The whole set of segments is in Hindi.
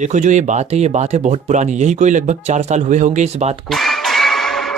देखो जो ये बात है बहुत पुरानी, यही कोई लगभग 4 साल हुए होंगे इस बात को।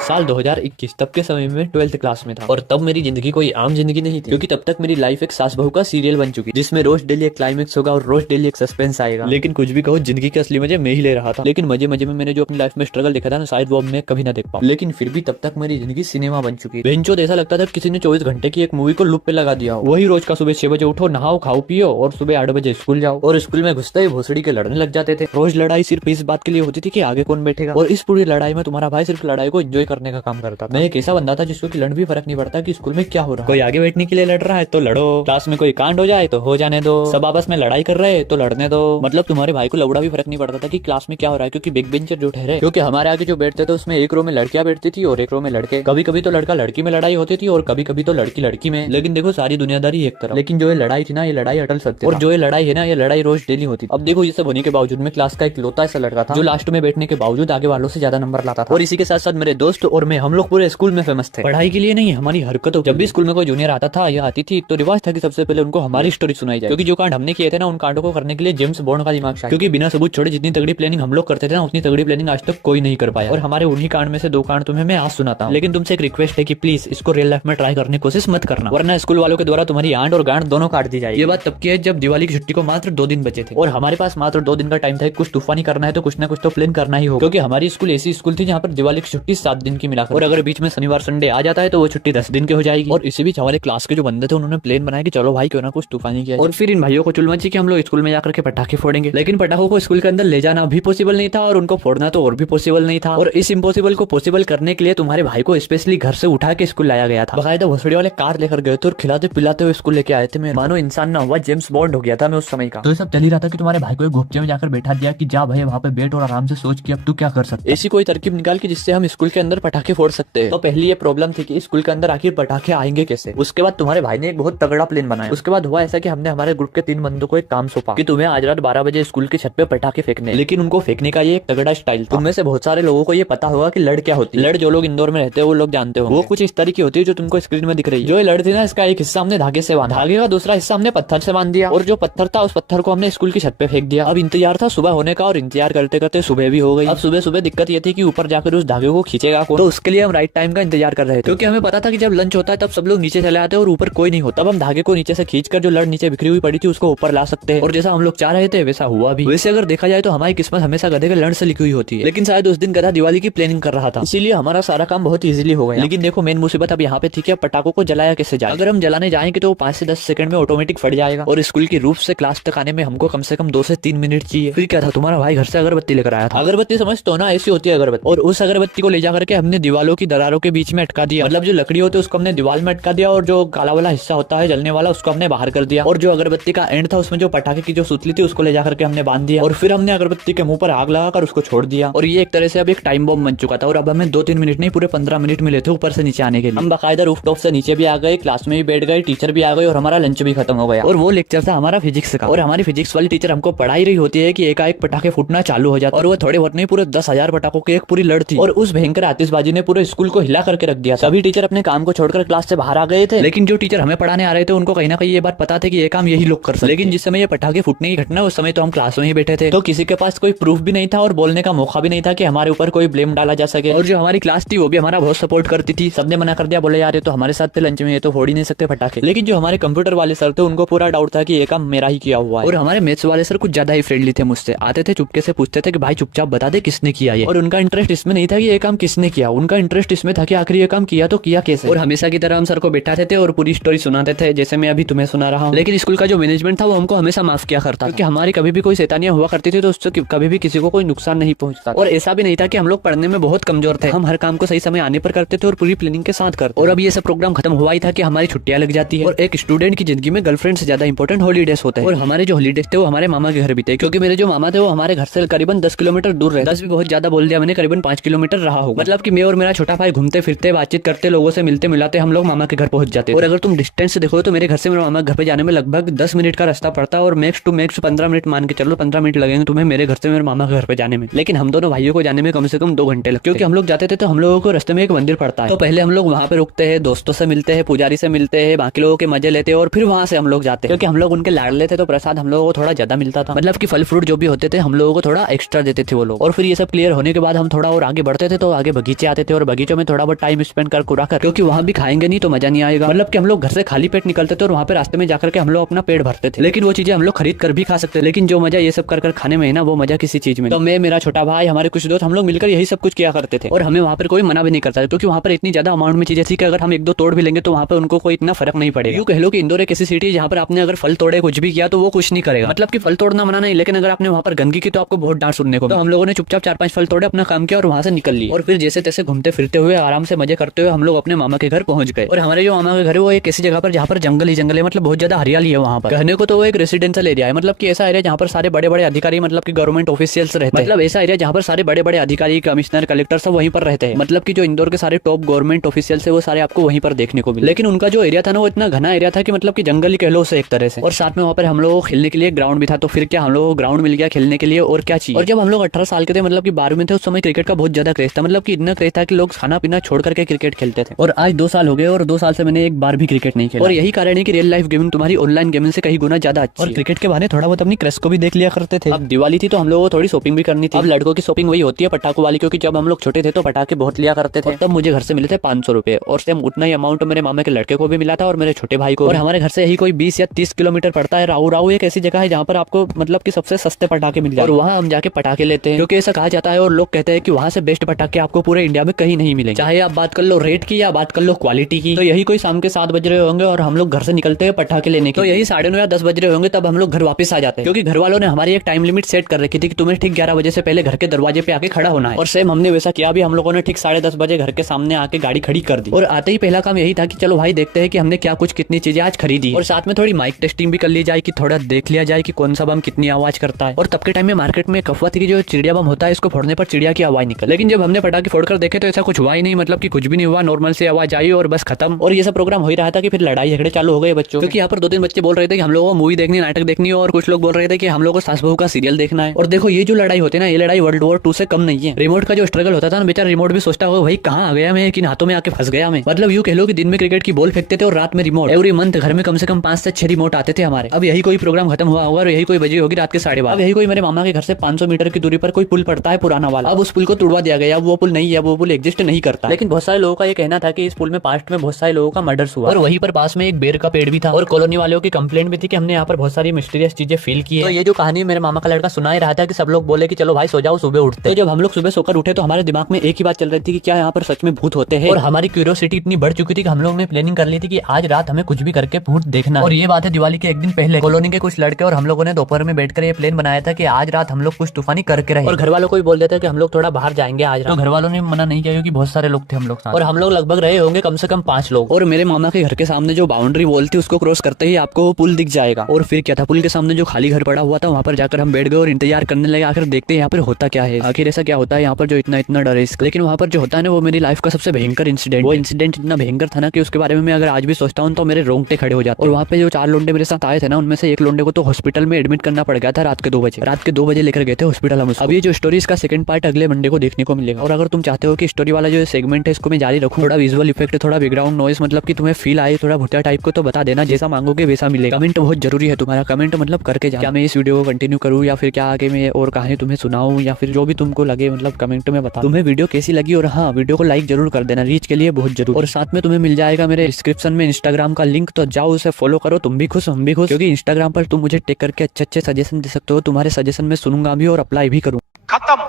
साल 2021, तब के समय में 12th क्लास में था और तब मेरी जिंदगी कोई आम जिंदगी नहीं थी, क्योंकि तब तक मेरी लाइफ एक सास बहू का सीरियल बन चुकी, जिसमें रोज डेली एक क्लाइमेक्स होगा और रोज डेली एक सस्पेंस आएगा। लेकिन कुछ भी कहो, जिंदगी के असली मजे मैं ही ले रहा था। लेकिन मजे मजे में मैंने जो अपनी लाइफ में स्ट्रगल देखा था ना, शायद वो अब मैं कभी ना देख पाऊं। लेकिन फिर भी तब तक मेरी जिंदगी सिनेमा बन चुकी। बेंचो ऐसा लगता था किसी ने 24 घंटे की एक मूवी को लूप पे लगा दिया। वही रोज का सुबह 6 बजे उठो, नहाओ, खाओ पियो और सुबह 8 बजे स्कूल जाओ, और स्कूल में घुसते ही भोसड़ी के लड़ने लग जाते थे। रोज लड़ाई सिर्फ इस बात के लिए होती थी कि आगे कौन बैठेगा, और इस पूरी लड़ाई में तुम्हारा भाई सिर्फ लड़ाई को एंजॉय करने का काम करता था। मैं एक ऐसा बंदा था जिसको कि लड़ भी फर्क नहीं पड़ता कि स्कूल में क्या हो रहा है। कोई आगे बैठने के लिए लड़ रहा है तो लड़ो, क्लास में कोई कांड हो जाए तो हो जाने दो, सब आपस में लड़ाई कर रहे हैं तो लड़ने दो। मतलब तुम्हारे भाई को लौड़ा भी फर्क नहीं पड़ता था कि क्लास में क्या हो रहा है, क्योंकि बिग बेंचर जो ठहरे, क्योंकि हमारे आगे जो बैठते थे उसमें एक रो में लड़कियां बैठती थी और एक रो में लड़के। कभी कभी तो लड़का लड़की में लड़ाई होती थी और कभी कभी तो लड़की लड़की में। लेकिन देखो सारी दुनियादारी एक तरफ, लेकिन जो ये लड़ाई थी ना, ये लड़ाई अटल सत्य, और जो ये लड़ाई है ना, ये लड़ाई रोज डेली होती। अब देखो ये सब होने के बावजूद मैं क्लास का एक लौता ऐसा लड़का था जो लास्ट में बैठने के बावजूद आगे वालों से ज्यादा नंबर लाता था। और इसी के साथ साथ मेरे दोस्त और मैं, हम लोग पूरे स्कूल में फेमस थे, पढ़ाई के लिए नहीं, हमारी हरकतों। जब भी स्कूल में कोई जूनियर आता था या आती थी तो रिवाज था कि सबसे पहले उनको हमारी स्टोरी सुनाई जाए, क्योंकि जो कांड हमने किए थे ना, उन कांडों को करने के लिए जेम्स बॉन्ड का दिमाग चाहिए, क्योंकि बिना सबूत छोड़े जितनी तगड़ी प्लानिंग हम लोग करते थे ना, उतनी तगड़ी प्लानिंग आज तक कोई नहीं कर पाया। और हमारे उन्हीं कांड में से 2 कांड तुम्हें मैं आज सुनाता हूं। लेकिन तुमसे एक रिक्वेस्ट है कि प्लीज इसको रियल लाइफ में ट्राई करने की कोशिश मत करना, वरना स्कूल वालों के द्वारा तुम्हारी आंट और गांड दोनों काट दी जाएगी। ये बात तब की है जब दिवाली की छुट्टी को मात्र 2 दिन बचे थे और हमारे पास मात्र 2 दिन का टाइम था। कुछ तूफानी करना है तो कुछ ना कुछ तो प्लान करना ही होगा, क्योंकि हमारी स्कूल ऐसी स्कूल थी जहाँ पर दिवाली की छुट्टी 7 दिन की मिलाकर, और अगर बीच में शनिवार संडे आ जाता है तो वो छुट्टी 10 दिन की हो जाएगी। और इसी बीच हमारे क्लास के जो बंदे थे उन्होंने प्लान बनाया कि चलो भाई क्यों ना कुछ तूफानी किया, और फिर इन भाइयों को चुलमची कि हम लोग स्कूल में जाकर के पटाखे फोड़ेंगे। लेकिन पटाखों को स्कूल के अंदर ले जाना भी पॉसिबल नहीं था और उनको फोड़ना तो और भी पॉसिबल नहीं था। और इस इम्पॉसिबल को पॉसिबल करने के लिए तुम्हारे भाई को स्पेशली घर से उठा के स्कूल लाया गया था। बकायदा भोसड़ी वाले कार लेकर गए थे और खिलाते पिलाते हुए स्कूल लेके आए थे। मैं मानो इंसान ना हुआ, जेम्स बॉन्ड हो गया था मैं उस समय का। तो ये सब चल ही रहा था कि तुम्हारे भाई को एक घोपचे में जाकर बैठा दिया कि जा भाई वहाँ पे बैठ और आराम से सोच कि अब तू क्या कर सकता है। ऐसी कोई तरकीब निकाल के जिससे हम स्कूल के अंदर पटाखे फोड़ सकते हैं। तो पहली ये प्रॉब्लम थी कि स्कूल के अंदर आखिर पटाखे आएंगे कैसे। उसके बाद तुम्हारे भाई ने एक बहुत तगड़ा प्लान बनाया। उसके बाद हुआ ऐसा कि हमने हमारे ग्रुप के 3 बंदों को एक काम सौंपा कि तुम्हें आज रात 12 बजे स्कूल की छत पे पटाखे फेंकने। लेकिन उनको फेंकने का ये एक तगड़ा स्टाइल था। उनमें से बहुत सारे लोगों को ये पता होगा कि लड़ क्या होती है। लड़ जो लोग इंदौर में रहते हैं वो लोग जानते हो, वो कुछ इस तरह की होती है जो तुमको स्क्रीन में दिख रही है। जो ये लड़ थी ना, इसका एक हिस्सा हमने धागे से बांधा, धागे का दूसरा हिस्सा हमने पत्थर से बांध दिया, और जो पत्थर था उस पत्थर को हमने स्कूल की छत पे फेंक दिया। अब इंतजार था सुबह होने का, और इंतजार करते करते सुबह भी हो गई। अब सुबह सुबह दिक्कत ये थी कि ऊपर जाकर उस धागे को खींचेगा कौन, तो उसके लिए हम राइट टाइम का इंतजार कर रहे थे, क्योंकि हमें पता था कि जब लंच होता है तब सब लोग नीचे चले आते हैं और ऊपर कोई नहीं होता। तब हम धागे को नीचे से खींचकर जो लड़ नीचे बिखरी हुई पड़ी थी उसको ऊपर ला सकते हैं, और जैसा हम लोग चाह रहे थे वैसा हुआ भी। वैसे अगर देखा जाए तो हमारी किस्मत हमेशा गधे के लड़ से लिखी हुई होती है, लेकिन शायद उस दिन गधा दिवाली की प्लानिंग कर रहा था, इसीलिए हमारा सारा काम बहुत इजीली हो गया। लेकिन देखो मेन मुसीबत अब यहाँ पे थी कि पटाखों को जलाया कैसे जाए। अगर हम जलाने जाएंगे तो 5 से 10 सेकंड में ऑटोमेटिक फट जाएगा, और स्कूल की रूफ से क्लास तक आने में हमको कम से कम 2 से 3 मिनट चाहिए। फिर क्या था, तुम्हारा भाई घर से अगरबत्ती लेकर आया था। अगरबत्ती समझते हो ना, ऐसी होती है अगरबत्ती, और उस अगरबत्ती को ले जाकर के हमने दीवालों की दरारों के बीच में अटका दिया। मतलब जो लकड़ी होती है उसको हमने दीवार में अटका दिया, और जो काला वाला हिस्सा होता है जलने वाला उसको हमने बाहर कर दिया, और जो अगरबत्ती का एंड था उसमें जो पटाखे की जो सुतली थी उसको ले जाकर के हमने बांध दिया, और फिर हमने अगरबत्ती के मुंह पर आग लगाकर उसको छोड़ दिया। और ये एक तरह से अब एक टाइम बॉम्ब बन चुका था, और अब हमें 2-3 मिनट नहीं पूरे 15 मिनट मिले थे ऊपर से नीचे आने के लिए। हम बाकायदा रूफटॉप से नीचे भी आ गए, क्लास में भी बैठ गए, टीचर भी आ गए, और हमारा लंच भी खत्म हो गया। और वो लेक्चर था हमारा फिजिक्स का, और हमारी फिजिक्स वाली टीचर हमको पढ़ा ही रही होती है कि एकाएक पटाखे फूटना चालू हो जाता, और वो थोड़े बहुत नहीं पूरे 10,000 पटाखों की एक पूरी लड़ थी, और उस भयंकर आतिशबाजी ने पूरे स्कूल को हिला करके रख दिया। सभी टीचर अपने काम को छोड़कर क्लास से बाहर आ गए थे, लेकिन जो टीचर हमें पढ़ाने आ रहे थे उनको कहीं ना कहीं ये बात पता थी कि ये काम यही लोग कर सकते। लेकिन जिस समय ये पटाखे फूटने की घटना, उस समय तो हम क्लास में ही बैठे थे, तो किसी के पास कोई प्रूफ भी नहीं था और बोलने का मौका भी नहीं था कि हमारे ऊपर कोई ब्लेम डाला जा सके। और जो हमारी क्लास थी वो भी हमारा बहुत सपोर्ट करती थी। सबने मना कर दिया, बोले यार ये तो हमारे साथ थे लंच में, ये तो फोड़ ही नहीं सकते पटाखे। लेकिन जो हमारे कंप्यूटर वाले सर थे उनको पूरा डाउट था कि ये काम मेरा ही किया हुआ है। और हमारे मैथ्स वाले सर कुछ ज्यादा ही फ्रेंडली थे मुझसे, आते थे चुपके से पूछते थे कि भाई चुपचाप बता दे किसने किया ये। और उनका इंटरेस्ट इसमें नहीं था कि ये काम किसने किया, उनका इंटरेस्ट इसमें था कि आखिर ये काम किया तो किया कैसे। और हमेशा की तरह हम सर को बैठाते थे और पूरी स्टोरी सुनाते थे, जैसे मैं अभी तुम्हें सुना रहा हूँ। लेकिन स्कूल का जो मैनेजमेंट था वो हमको हमेशा माफ किया करता, क्योंकि हमारी कभी भी कोई शैतानियां हुआ करती थी तो उससे कभी भी किसी को कोई नुकसान नहीं पहुंचता। और ऐसा भी नहीं था कि हम लोग पढ़ने में बहुत कमजोर थे, हम हर काम को सही समय आने पर करते थे और पूरी प्लानिंग के साथ करते। और अब ये सब प्रोग्राम खत्म हुआ ही था कि हमारी छुट्टियां लग जाती है, और एक स्टूडेंट की जिंदगी में गर्लफ्रेंड से ज्यादा इंपॉर्टेंट हॉलीडेज होते हैं। और हमारे जो हॉलीडेज थे वो हमारे मामा के घर भी थे, क्योंकि मेरे जो मामा थे वो हमारे घर से करीबन 10 किलोमीटर दूर रहे। 10 भी बहुत ज्यादा बोल दिया मैंने, करीबन 5 किलोमीटर रहा होगा। मतलब कि मैं और मेरा छोटा भाई घूमते फिरते बातचीत करते लोगों से मिलते मिलाते हम लोग मामा के घर पहुंच जाते। और अगर तुम डिस्टेंस से देखो तो मेरे घर से मेरे मामा घर पे जाने में लगभग 10 मिनट का रास्ता पड़ता है और मैक्स टू मैक्स 15 मिनट मान के चलो 15 मिनट लगेंगे तुम्हें मेरे घर से मेरे मामा के घर पे जाने में। लेकिन हम दोनों भाइयों को जाने में कम से कम 2 घंटे लगते, क्योंकि हम लोग जाते थे तो हम लोगों को रास्ते में एक मंदिर पड़ता है, तो पहले हम लोग वहाँ पे रुकते हैं, दोस्तों से मिलते हैं, पुजारी से मिलते हैं, बाकी लोगों के मजे लेते हैं और फिर वहाँ से हम लोग जाते हैं। क्योंकि हम लोग उनके लाडले थे तो प्रसाद हम लोगों को थोड़ा ज्यादा मिलता था, मतलब कि फल फ्रूट जो भी होते थे हम लोगों को थोड़ा एक्स्ट्रा देते थे वो लोग। और फिर ये सब क्लियर होने के बाद हम थोड़ा और आगे बढ़ते थे तो आगे बगीचे आते थे और बगीचों में थोड़ा बहुत टाइम स्पेंड कर कुरा कर, क्योंकि वहाँ भी खाएंगे नहीं तो मजा नहीं आएगा। मतलब कि हम लोग घर से खाली पेट निकलते थे और वहाँ पे रास्ते में जाकर के हम लोग अपना पेट भरते थे, लेकिन वो चीजें हम लोग खरीद कर भी खा सकते, लेकिन जो मजा ये सब कर खाने में है ना वो मजा किसी चीज में। तो मैं, मेरा छोटा भाई, हमारे कुछ दोस्त हम लोग मिलकर यही सब कुछ किया करते थे और हमें वहाँ पर कोई मना भी नहीं करता था, क्योंकि वहाँ पर इतनी ज्यादा अमाउंट में चीजें थी कि अगर हम 1-2 तोड़ भी लेंगे तो वहाँ पर उनको कोई इतना फर्क नहीं पड़ेगा। यूँ कह लो कि इंदौर एक ऐसी सिटी है जहाँ पर आपने अगर फल तोड़े कुछ भी किया तो वो कुछ नहीं करेगा, मतलब कि फल तोड़ना मना नहीं, लेकिन अगर आपने वहाँ पर गंदगी की तो आपको बहुत डांट सुनने को। तो हम लोगों ने चुपचाप 4-5 फल तोड़े, अपना काम किया और वहाँ से निकल लिए और फिर जैसे तैसे घूमते फिरते हुए आराम से मजे करते हुए हम लोग अपने मामा के घर पहुंच गए। और हमारे जो मामा के घर है वो एक ऐसी जगह पर जहाँ पर जंगल ही जंगल है, मतलब बहुत ज्यादा हरियाली है वहाँ पर। कहने को तो वो एक रेसिडेंशियल एरिया है, मतलब कि ऐसा एरिया जहाँ पर सारे बड़े बड़े अधिकारी, मतलब कि गवर्नमेंट ऑफिशियल्स रहते हैं, मतलब ऐसा एरिया जहाँ पर सारे बड़े बड़े अधिकारी, कमिश्नर, कलेक्टर सब वहीं पर रहते हैं, मतलब कि जो इंदौर के सारे टॉप गवर्नमेंट ऑफिशियल्स है वो सारे आपको वहीं पर देखने को मिले। लेकिन उनका जो एरिया था ना वो इतना घना एरिया था कि मतलब कि जंगल ही कह लो उसे एक तरह से। और साथ में वहाँ पर हम लोगों को खेलने के लिए ग्राउंड भी था, तो फिर क्या हम लोगों को ग्राउंड मिल गया खेलने के लिए और क्या चाहिए। और जब हम लोग 18 साल के थे, मतलब कि 12 में थे, उस समय क्रिकेट का बहुत ज्यादा क्रेज था, मतलब कि इतना क्रेज था कि लोग खाना पीना छोड़ करके क्रिकेट खेलते थे। और आज 2 साल हो गए और 2 साल से मैंने एक बार भी क्रिकेट नहीं खेला, और यही कारण है कि रियल लाइफ गेमिंग तुम्हारी ऑनलाइन गेमिंग से कहीं गुना ज्यादा अच्छी है। और क्रिकेट के बहाने थोड़ा बहुत अपनी क्रश को भी देख लिया करते थे। अब दिवाली थी तो हम लोगों को थोड़ी शॉपिंग भी करनी थी। अब लड़कों की शॉपिंग वही होती है पटाखों वाली, क्योंकि जब हम लोग छोटे थे तो पटाखे बहुत लिया करते थे। तब मुझे घर से मिले थे 500 रुपए और सेम उतना ही अमाउंट मेरे मामा के लड़के को भी मिला था और मेरे छोटे भाई को। और हमारे घर से यही कोई 20 या 30 किलोमीटर पड़ता है। राऊ राऊ एक ऐसी जगह है जहाँ पर आपको मतलब कि सबसे सस्ते पटाखे मिल जाते हैं और वहाँ हम जाके पटाखे लेते हैं, क्योंकि ऐसा कहा जाता है और लोग कहते हैं कि वहाँ से बेस्ट पटाखे आपको पूरे इंडिया में कहीं नहीं मिलेंगे, चाहे आप बात कर लो रेट की या बात कर लो क्वालिटी की। तो यही कोई शाम के 7 बज रहे होंगे और हम लोग घर से निकलते हैं पटाखे लेने के, तो यही 9:30 या 10 बज रहे होंगे तब हम लोग घर वापस आ जाते हैं, क्योंकि घर वालों ने हमारी एक टाइम लिमिट सेट कर रखी थी कि तुम्हें ठीक 11 बजे से पहले घर के दरवाजे पे आके खड़ा होना है। और सेम हमने वैसा किया भी, हम लोगों ने ठीक 10:30 बजे घर के सामने आके गाड़ी खड़ी कर दी और आते ही पहला काम यही था कि चलो भाई देखते हैं कि हमने क्या कुछ कितनी चीजें आज खरीदी, और साथ में थोड़ी माइक टेस्टिंग भी कर ली जाए कि थोड़ा देख लिया जाए कि कौन सा बम कितनी आवाज करता है। और तब के टाइम में मार्केट में एक अफवाह थी कि जो चिड़िया बम होता है इसको फोड़ने पर चिड़िया की आवाज निकल, लेकिन जब हमने पटाखे फोड़कर देखे तो ऐसा कुछ हुआ ही नहीं, मतलब कि कुछ भी नहीं हुआ, नॉर्मल से आवाज आई और बस खत्म। और ये सब प्रोग्राम हो ही रहा था कि फिर लड़ाई झगड़े चालू हो गए बच्चों, क्योंकि यहाँ पर 2-3 बच्चे बोल रहे थे कि हम लोगों को मूवी देखनी, नाटक देखनी है, और कुछ लोग बोल रहे थे कि हम लोगों को सास बहू का सीरियल देखना है। और देखो ये जो लड़ाई होती है ना, ये लड़ाई वर्ल्ड वॉर 2 से कम नहीं है। रिमोट का जो स्ट्रगल होता था ना, बेचारा रिमोट भी सोचता होगा भाई कहाँ आ गया मैं, किन हाथों में आके फंस गया मैं। मतलब यूँ कह लो कि दिन में क्रिकेट की बॉल फेंकते थे और रात में रिमोट। एवरी मंथ घर में कम से कम 5 से 6 रिमोट आते थे हमारे। अब यही कोई प्रोग्राम खत्म हुआ होगा और यही कोई बजी होगी रात के 12:30। अब यही कोई मेरे मामा के घर से 500 मीटर की दूरी पर कोई पुल पड़ता है पुराना वाला, अब उस पुल को तोड़वा दिया गया, अब वो पुल नहीं है, वो पुल एग्जिस्ट नहीं करता। लेकिन बहुत सारे लोगों का ये कहना था कि इस पुल में पास्ट में बहुत सारे लोगों का मर्डर्स हुआ और वहीं पर पास में एक बेर का पेड़ भी था, और कॉलोनी वालों की कंप्लेंट भी थी कि हमने यहाँ पर बहुत सारी मिस्टीरियस चीजें फील की है। तो ये जो कहानी मेरे मामा का लड़का सुना ही रहा था कि सब लोग बोले कि चलो भाई सो जाओ, सुबह उठते। तो जब हम लोग सुबह सोकर उठे तो हमारे दिमाग में एक ही बात चल रही थी कि क्या यहाँ पर सच में भूत होते हैं, और हमारी क्यूरियोसिटी इतनी बढ़ चुकी थी कि हम लोग ने प्लानिंग कर ली थी कि आज रात हमें कुछ भी करके भूत देखना। और ये बात है दिवाली के एक दिन पहले कॉलोनी के कुछ लड़के और हम लोगों ने दोपहर में बैठकर ये प्लान बनाया था कि आज रात हम लोग कुछ तूफानी करके रहे, और घर वालों को भी बोल देते कि हम लोग थोड़ा बाहर जाएंगे आज। तो घर वालों ने मना नहीं किया क्योंकि बहुत सारे लोग थे हम लोग साथ, और हम लोग लगभग रहे होंगे कम से कम 5 लोग। और मेरे मामा के घर के सामने जो बाउंड्री वॉल थी उसको क्रॉस करते ही आपको वो पुल दिख जाएगा। और फिर क्या था, पुल के सामने जो खाली घर पड़ा हुआ था वहाँ पर जाकर हम बैठ गए और इंतजार करने लगे, आखिर देखते हैं यहाँ पर होता क्या है, आखिर ऐसा क्या होता है यहाँ पर जो इतना इतना डर है। लेकिन वहाँ पर जो होता है ना वो मेरी लाइफ का सबसे भयंकर इंसिडेंट, वो इंसिडेंट इतना भयंकर था ना कि उसके बारे में मैं अगर आज भी सोचता हूँ तो मेरे रोंगटे खड़े हो जाते। और वहाँ पे जो 4 लोंडे मेरे साथ आए थे ना, उनमें से एक लोंडे को तो हॉस्पिटल में एडमिट करना पड़ गया था रात के 2 बजे लेकर गए थे हॉस्पिटल हम उसको। अब ये जो स्टोरी इसका सेकंड पार्ट अगले मंडे को देखने को मिलेगा। और अगर तुम चाहते हो कि स्टोरी वाला जो सेगमेंट है इसको मैं जारी रखूं, थोड़ा विजुअल इफेक्ट, थोड़ा बैकग्राउंड नॉइस, मतलब कि तुम्हें फील आए थोड़ा भुट्टा टाइप को, तो बता देना, जैसा मांगोगे वैसा मिलेगा। कमेंट बहुत जरूरी है, तुम्हारा कमेंट मतलब करके जा, क्या मैं इस वीडियो को कंटिन्यू करूँ या फिर क्या आगे मैं और कहानी तुम्हें सुनाऊं, या फिर जो भी तुमको लगे, मतलब कमेंट में बता तुम्हें वीडियो कैसी लगी। और हाँ, वीडियो को लाइक जरूर कर देना, रीच के लिए बहुत जरूर। और साथ में तुम्हें मिल जाएगा मेरे डिस्क्रिप्शन में इंस्टाग्राम का लिंक, तो जाओ उसे फॉलो करो, तुम भी खुश हम भी खुश, क्योंकि इंस्टाग्राम पर तुम मुझे टेक करके अच्छे सजेशन दे सकते हो, तुम्हारे सजेशन में सुनूंगा भी और अप्लाई भी करूँ। खत्म,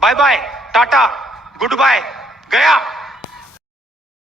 bye bye, ta-ta, goodbye, गया।